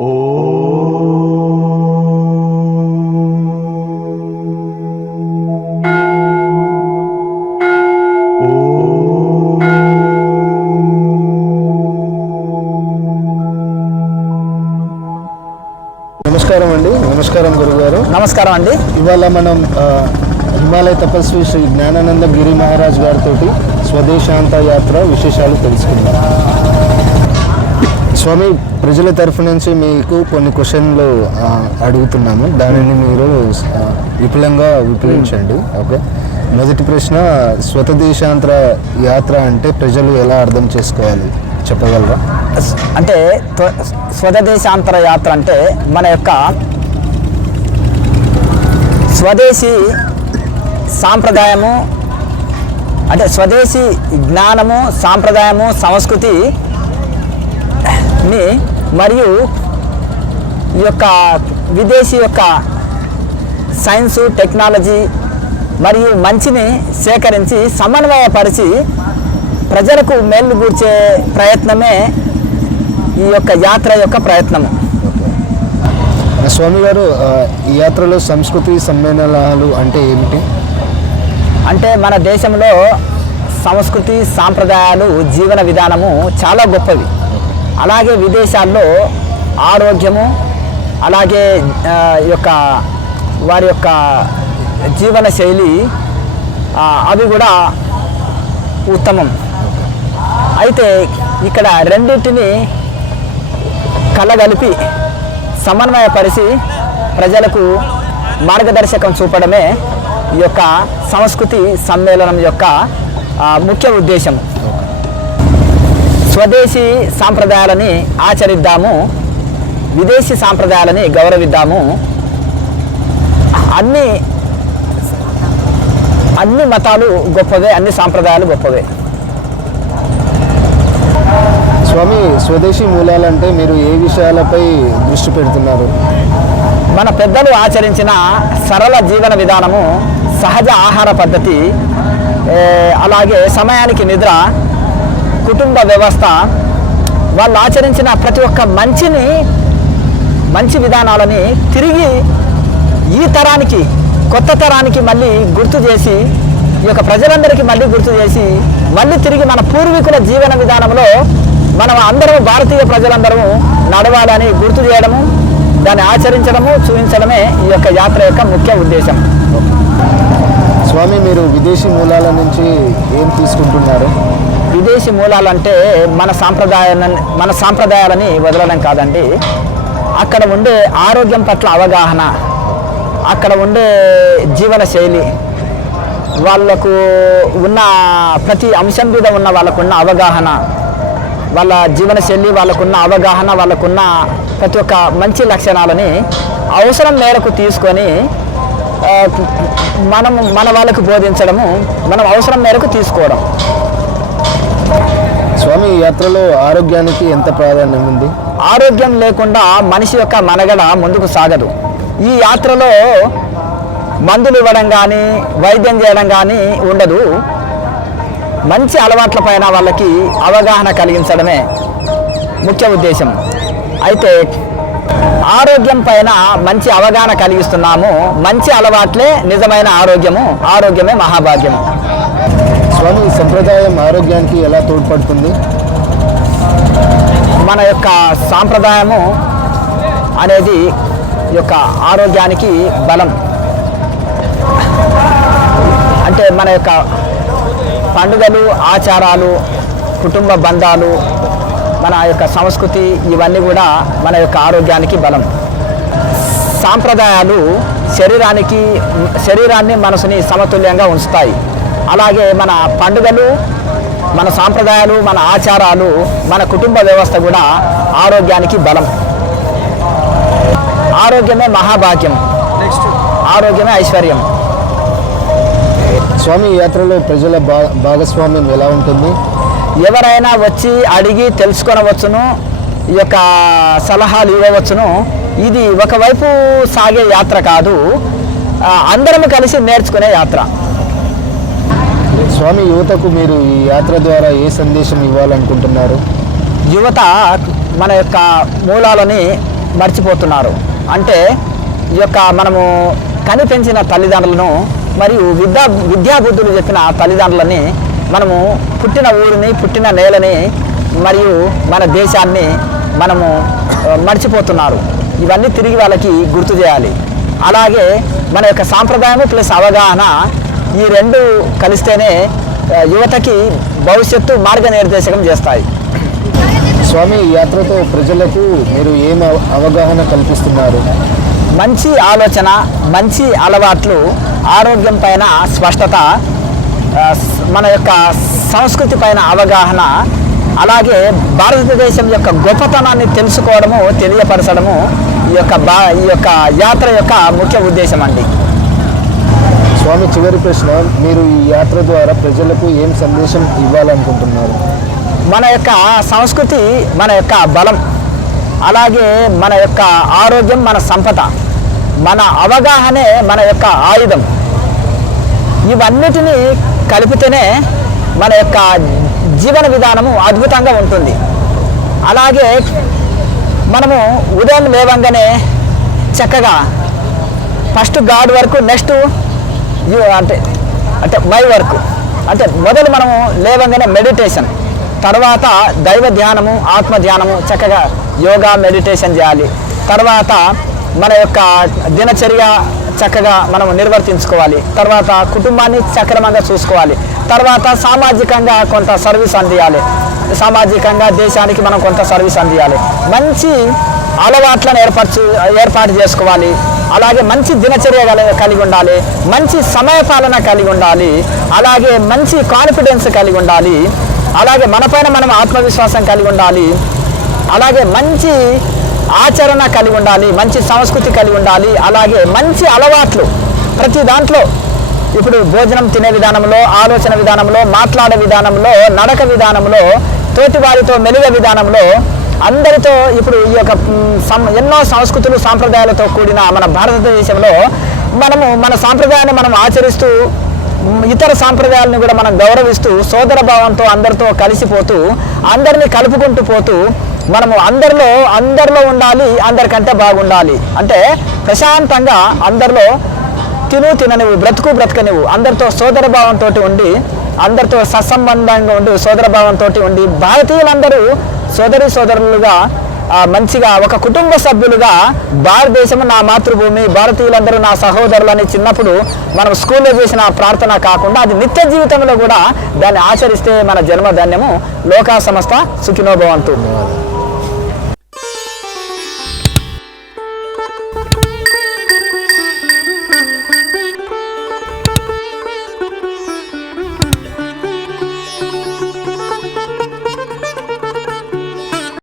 నమస్కారం అండి. నమస్కారం గురుగారు. నమస్కారం అండి. ఇవాళ మనం హిమాలయ తపస్వి శ్రీ జ్ఞానానంద గిరి మహారాజ్ గారితో స్వదేశాంత యాత్ర విశేషాలు తెలుసుకుందాం. స్వామి ప్రజల తరఫు నుంచి మీకు కొన్ని క్వశ్చన్లు అడుగుతున్నాము. దానిని మీరు విపులంగా విపులించండి ఓకే? మొదటి ప్రశ్న స్వతదేశాంతర యాత్ర అంటే ప్రజలు ఎలా అర్థం చేసుకోవాలి? చెప్పగలరా? అంటే త్వ- స్వదేశాంతర యాత్ర అంటే మన యొక్క స్వదేశీ సాంప్రదాయము అంటే స్వదేశీ జ్ఞానము సాంప్రదాయము సంస్కృతి ని మరియు ఈ యొక్క విదేశీ యొక్క సైన్సు టెక్నాలజీ మరియు మంచిని సేకరించి సమన్వయపరిచి ప్రజలకు మేలు కూర్చే ప్రయత్నమే ఈ యొక్క యాత్ర యొక్క ప్రయత్నము. స్వామి గారు ఈ యాత్రలో సంస్కృతి సమ్మేళనాలు అంటే ఏమిటి? అంటే మన దేశంలో సంస్కృతి సాంప్రదాయాలు జీవన విధానము చాలా గొప్పవి. అలాగే విదేశాల్లో ఆరోగ్యము అలాగే యొక్క వారి యొక్క జీవన శైలి అవి కూడా ఉత్తమం. అయితే ఇక్కడ రెండింటిని కలగలిపి సమన్వయపరిచి ప్రజలకు మార్గదర్శకం చూపడమే ఈ యొక్క సంస్కృతి సమ్మేళనం యొక్క ముఖ్య ఉద్దేశం స్వదేశీ సాంప్రదాయాలని ఆచరిద్దాము విదేశీ సాంప్రదాయాలని గౌరవిద్దాము. అన్ని అన్ని మతాలు గొప్పవే అన్ని సాంప్రదాయాలు గొప్పవే. స్వామి స్వదేశీ మూలాలంటే మీరు ఏ విషయాలపై దృష్టి పెడుతున్నారు? మన పెద్దలు ఆచరించిన సరళ జీవన విధానము సహజ ఆహార పద్ధతి అలాగే సమయానికి నిద్ర కుటుంబ వ్యవస్థ వాళ్ళు ఆచరించిన ప్రతి ఒక్క మంచిని మంచి విధానాలని తిరిగి ఈ తరానికి కొత్త తరానికి మళ్ళీ గుర్తు చేసి ఈ యొక్క ప్రజలందరికీ మళ్ళీ గుర్తు చేసి మళ్ళీ తిరిగి మన పూర్వీకుల జీవన విధానంలో మనం అందరము భారతీయ ప్రజలందరూ నడవాలని గుర్తు చేయడము దాన్ని ఆచరించడము చూపించడమే ఈ యొక్క యాత్ర యొక్క ముఖ్య ఉద్దేశం. స్వామి మీరు విదేశీ మూలాల నుంచి ఏం తీసుకుంటున్నారు? విదేశీ మూలాలంటే మన సాంప్రదాయాలని మన సాంప్రదాయాలని వదలడం కాదండి. అక్కడ ఉండే ఆరోగ్యం పట్ల అవగాహన అక్కడ ఉండే జీవన శైలి వాళ్ళకు ఉన్న ప్రతి అంశం మీద ఉన్న వాళ్ళకున్న అవగాహన వాళ్ళ జీవన శైలి వాళ్ళకున్న అవగాహన వాళ్ళకున్న ప్రతి ఒక్క మంచి లక్షణాలని అవసరం మేరకు తీసుకొని మనం మన వాళ్ళకు బోధించడము మనం అవసరం మేరకు తీసుకోవడం. స్వామి ఈ యాత్రలో ఆరోగ్యానికి ఎంత ప్రాధాన్యం ఉంది? ఆరోగ్యం లేకుండా మనిషి యొక్క మనగడ ముందుకు సాగదు. ఈ యాత్రలో మందులు ఇవ్వడం కానీ వైద్యం చేయడం కానీ ఉండదు. మంచి అలవాట్ల పైన వాళ్ళకి అవగాహన కలిగించడమే ముఖ్య ఉద్దేశం. అయితే ఆరోగ్యం పైన మంచి అవగాహన కలిగిస్తున్నాము. మంచి అలవాట్లే నిజమైన ఆరోగ్యము. ఆరోగ్యమే మహాభాగ్యము. స్వామి ఈ సంప్రదాయం ఆరోగ్యానికి ఎలా తోడ్పడుతుంది? మన యొక్క సాంప్రదాయము అనేది ఈ యొక్క ఆరోగ్యానికి బలం. అంటే మన యొక్క పండుగలు ఆచారాలు కుటుంబ బంధాలు మన యొక్క సంస్కృతి ఇవన్నీ కూడా మన యొక్క ఆరోగ్యానికి బలం. సాంప్రదాయాలు శరీరానికి శరీరాన్ని మనసుని సమతుల్యంగా ఉంచుతాయి. అలాగే మన పండుగలు మన సాంప్రదాయాలు మన ఆచారాలు మన కుటుంబ వ్యవస్థ కూడా ఆరోగ్యానికి బలం. ఆరోగ్యమే మహాభాగ్యం. ఆరోగ్యమే ఐశ్వర్యం. స్వామి యాత్రలో ప్రజల భా భాగస్వామ్యం ఎలా ఉంటుంది? ఎవరైనా వచ్చి అడిగి తెలుసుకొనవచ్చును ఈ యొక్క సలహాలు ఇవ్వవచ్చును. ఇది ఒకవైపు సాగే యాత్ర కాదు అందరం కలిసి నేర్చుకునే యాత్ర. స్వామి యువతకు మీరు ఈ యాత్ర ద్వారా ఏ సందేశం ఇవ్వాలనుకుంటున్నారు? యువత మన యొక్క మూలాలని మర్చిపోతున్నారు. అంటే ఈ యొక్క మనము కనిపెంచిన తల్లిదండ్రులను మరియు విద్యా విద్యాబుద్ధులు చెప్పిన తల్లిదండ్రులని మనము పుట్టిన ఊరిని పుట్టిన నేలని మరియు మన దేశాన్ని మనము మర్చిపోతున్నారు. ఇవన్నీ తిరిగి వాళ్ళకి గుర్తు చేయాలి. అలాగే మన యొక్క సాంప్రదాయము ప్లస్ అవగాహన ఈ రెండు కలిస్తేనే యువతకి భవిష్యత్తు మార్గనిర్దేశకం చేస్తాయి. స్వామి యాత్రతో ప్రజలకు మీరు ఏం అవ- అవగాహన కల్పిస్తున్నారు? మంచి ఆలోచన మంచి అలవాట్లు ఆరోగ్యం పైన స్పష్టత మన యొక్క సంస్కృతి పైన అవగాహన అలాగే భారతదేశం యొక్క గొప్పతనాన్ని తెలుసుకోవడము తెలియపరచడము ఈ యొక్క బా ఈ యొక్క యాత్ర యొక్క ముఖ్య ఉద్దేశం అండి. స్వామి చివరి ప్రశ్న మీరు ఈ యాత్ర ద్వారా ప్రజలకు ఏం సందేశం ఇవ్వాలనుకుంటున్నారు? మన యొక్క సంస్కృతి మన యొక్క బలం అలాగే మన యొక్క ఆరోగ్యం మన సంపద మన అవగాహనే మన యొక్క ఆయుధం. ఇవన్నిటినీ కలిపితేనే మన యొక్క జీవన విధానము అద్భుతంగా ఉంటుంది. అలాగే మనము ఉదయం లేవంగానే చక్కగా ఫస్ట్ గాడ్ వరకు నెక్స్ట్ అంటే అంటే మై వర్క్ అంటే మొదలు మనము లేవంగానే మెడిటేషన్ తర్వాత దైవ ధ్యానము ఆత్మ ధ్యానము చక్కగా యోగా మెడిటేషన్ చేయాలి. తర్వాత మన యొక్క దినచర్య చక్కగా మనం నిర్వర్తించుకోవాలి. తర్వాత కుటుంబాన్ని సక్రమంగా చూసుకోవాలి. తర్వాత సామాజికంగా కొంత సర్వీస్ అందియాలి. సామాజికంగా దేశానికి మనం కొంత సర్వీస్ అందియాలి. మంచి అలవాట్లను ఏర్పరచు ఏర్పాటు చేసుకోవాలి. అలాగే మంచి దినచర్య కలిగి ఉండాలి మంచి సమయపాలన కలిగి ఉండాలి అలాగే మంచి కాన్ఫిడెన్స్ కలిగి ఉండాలి అలాగే మనపైన మనం ఆత్మవిశ్వాసం కలిగి ఉండాలి అలాగే మంచి ఆచరణ కలిగి ఉండాలి మంచి సంస్కృతి కలిగి ఉండాలి అలాగే మంచి అలవాట్లు ప్రతి దాంట్లో. ఇప్పుడు భోజనం తినే విధానంలో ఆలోచన విధానంలో మాట్లాడే విధానంలో నడక విధానంలో తోటివారితో మెలిగే విధానంలో అందరితో ఇప్పుడు ఈ యొక్క సం- ఎన్నో సంస్కృతులు సాంప్రదాయాలతో కూడిన మన భారతదేశంలో మనము మన సాంప్రదాయాన్ని మనం ఆచరిస్తూ ఇతర సాంప్రదాయాలను కూడా మనం గౌరవిస్తూ సోదర భావంతో అందరితో కలిసిపోతూ అందరినీ కలుపుకుంటూ పోతూ మనము అందరిలో అందరిలో ఉండాలి అందరికంటే బాగుండాలి. అంటే ప్రశాంతంగా అందరిలో తిను తిననివు బ్రతుకు బ్రతకనివు అందరితో సోదర భావంతో ఉండి అందరితో సత్సంబంధంగా ఉండి సోదర భావంతో ఉండి భారతీయులందరూ సోదరి సోదరులుగా మంచిగా ఒక కుటుంబ సభ్యులుగా భారతదేశము నా మాతృభూమి భారతీయులందరూ నా సహోదరులు అని చిన్నప్పుడు మనం స్కూల్లో చేసిన ప్రార్థన కాకుండా అది నిత్య జీవితంలో కూడా దాన్ని ఆచరిస్తే మన జన్మధాన్యము లోకా సంస్థ సుఖినోభవంతు.